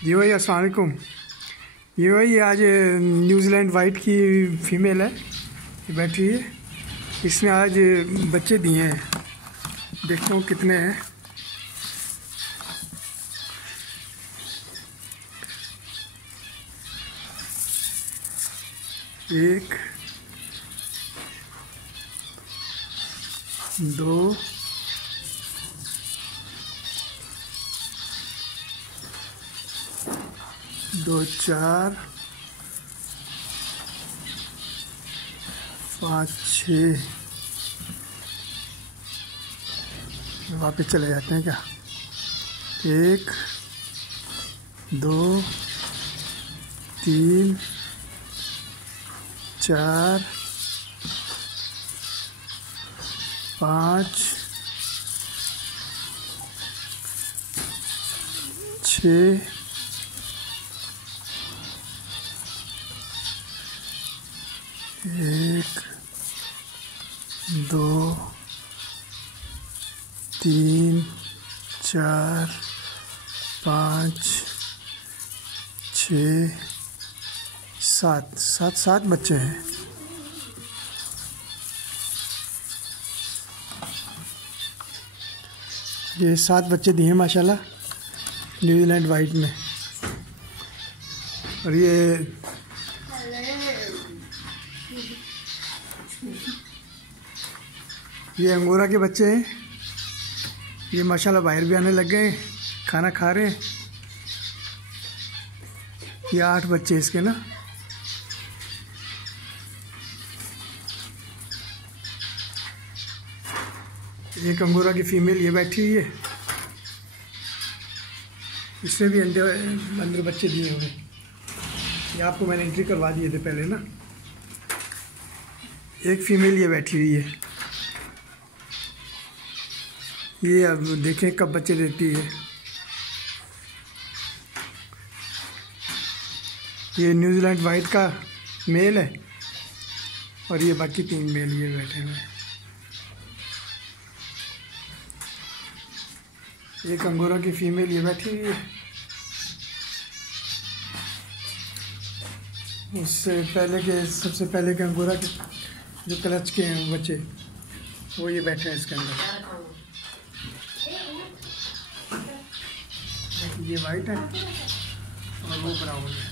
जी भाई अस्सलाम वालेकुम। ये भाई आज न्यूजीलैंड वाइट की फ़ीमेल है, ये बैठी है। इसने आज बच्चे दिए हैं, देखता हूँ कितने हैं। एक, दो, दो, चार, पाँच, छः। वापस चले जाते हैं क्या? एक, दो, तीन, चार, पाँच, छः, एक, दो, तीन, चार, पाँच, छः, सात बच्चे हैं। ये 7 बच्चे दिए हैं माशाल्लाह न्यूजीलैंड वाइट में। और ये अंगोरा के बच्चे हैं। ये माशाल्लाह बाहर भी आने लग गए हैं, खाना खा रहे हैं। ये 8 बच्चे इसके ना। एक अंगोरा की फीमेल ये बैठी हुई है, इसने भी अंदर बच्चे दिए हुए। ये आपको मैंने एंट्री करवा दिए थे पहले ना। एक फीमेल ये बैठी हुई है, ये अब देखें कब बच्चे देती है। ये न्यूजीलैंड वाइट का मेल है और ये बाकी 3 मेल ये बैठे हुए हैं। एक अंगोरा की फीमेल ये बैठी हुई है। उससे पहले के सबसे पहले के अंगोरा के जो क्लच के हैं बच्चे, वो ये बैठे हैं इसके अंदर। ये वाइट है और वो ब्राउन है।